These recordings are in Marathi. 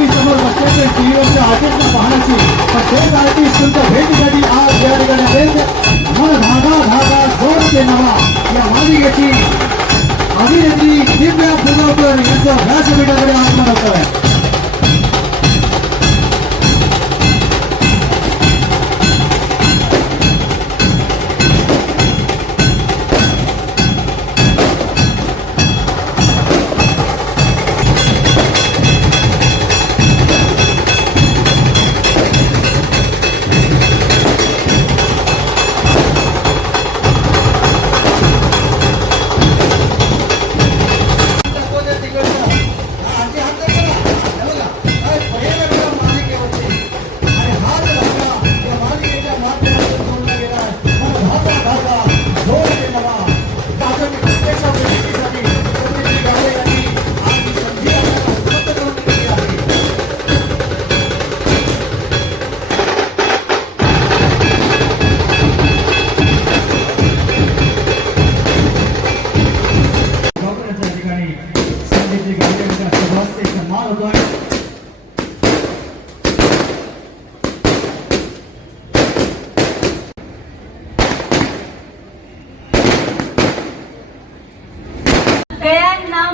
टीव्ही समोर बसल्याचे टीव्हीवरच्या आर्टिस्टला पाहण्याची पण तेच आर्टिस्ट तुमच्या भेटीसाठी आज या ठिकाणी आहेत मन धागा धागा जोड ते नवा. या मालिकेची अभिनेत्री दिव्या फुलवकर यांचं व्यासपीठाकडे आगमन होत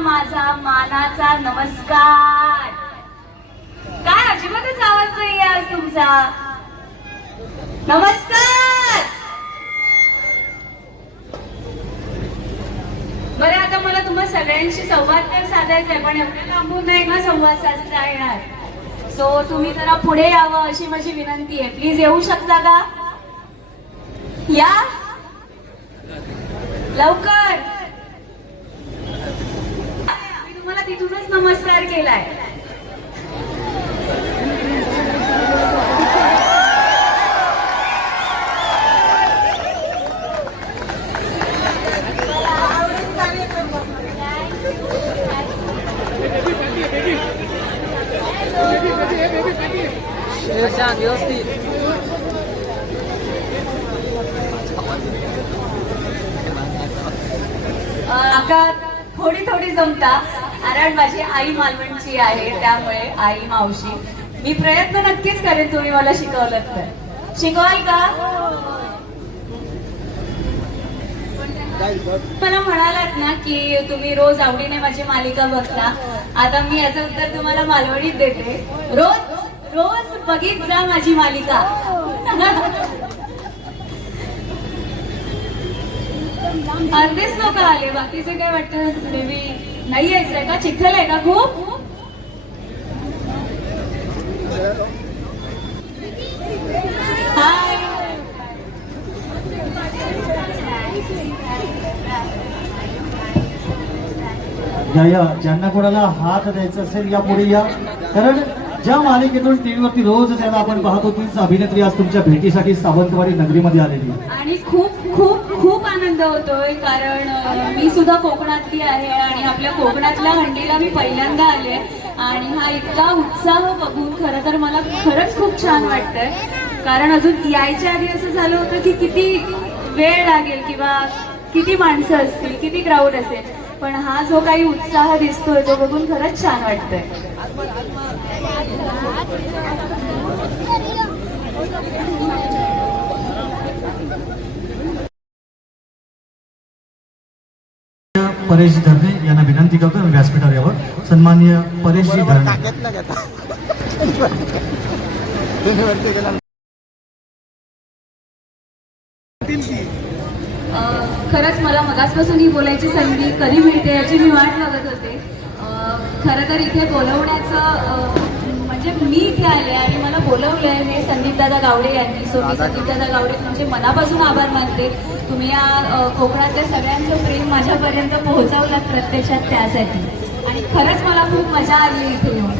माझा मानाचा नमस्कार. काय अजिबातच आवाज नाही आज तुमचा? नमस्कार! बरं आता मला तुम्हा सगळ्यांशी संवाद तर साधायचा आहे पण एवढ्या लांबून नाही ना संवाद साधता येणार. सो तुम्ही जरा पुढे यावं अशी माझी विनंती आहे. प्लीज येऊ शकता का? या? लवकर मी तुम्हाला तिथूनच नमस्कार केलाय. थोडी थोडी जमता. कारण माझी आई मालवणची आहे त्यामुळे आई मावशी. मी प्रयत्न नक्कीच करेन तुम्ही मला शिकवलं तर. शिकवाल का? मला म्हणालात ना की तुम्ही रोज आवडीने माझी मालिका बघता. आता मी याचं उत्तर तुम्हाला मालवणीत देते. रोज रोज बघित जा माझी मालिका. अर्धेच लोक आले बाकीचे काय वाटतं बेबी नाही यायचंय का? चिखल आहे का खूप? ज्यांना कोणाला हात द्यायचा असेल या पुढे या. कारण ज्या मालिकेतून टीव्हीवरती रोज त्याला आपण पाहतो तीच अभिनेत्री आज तुमच्या भेटीसाठी सावंतवाडी नगरीमध्ये आलेली आणि खूप खूप खूप आनंद होतोय कारण मी सुद्धा कोकणातली आहे आणि आपल्या कोकणातल्या हंडीला मी पहिल्यांदा आले आणि हा इतका उत्साह बघून खरं तर मला खरंच खूप छान वाटतंय. कारण अजून यायच्या आधी असं झालं होतं की किती वेळ लागेल किंवा किती माणसं असतील किती क्राऊड असेल. पण हा जो काही उत्साह दिसतोय तो बघून खरंच छान वाटतंय. परेश धरणे यांना विनंती करतो व्यासपीठावर यावर सन्मान्य परेशजी धरणे. खरंच मला मगासपासून ही बोलायची संधी कधी मिळते याची मी वाट बघत होते. खरं तर इथे बोलवण्याचं म्हणजे मी इथे आले आणि मला बोलवलं हे संदीपदादा गावडे यांनी. सो मी संदीपदादा गावडे तुमचे मनापासून आभार मानते. तुम्ही या कोकणातल्या सगळ्यांचं प्रेम माझ्यापर्यंत पोहोचवलं प्रत्यक्षात त्यासाठी. आणि खरंच मला खूप मजा आली इथे येऊन.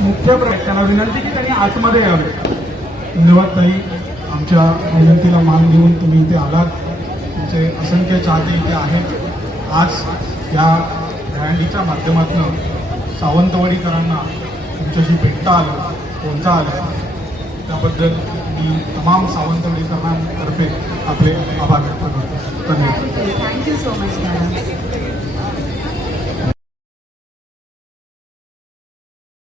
मुख्य प्र- त्यांना विनंती की त्यांनी आतमध्ये यावे. धन्यवाद ताई. आमच्या विनंतीला मान देऊन तुम्ही इथे आलात. तुमचे असंख्य चाहते इथे आहेत आज या रॅलीच्या माध्यमातून सावंतवाडीकरांना तुमच्याशी भेटता आलं बोलता आलं. त्याबद्दल मी तमाम सावंतवाडीकरांतर्फे आपले आभार व्यक्त करतो. धन्यवाद. Thank you so much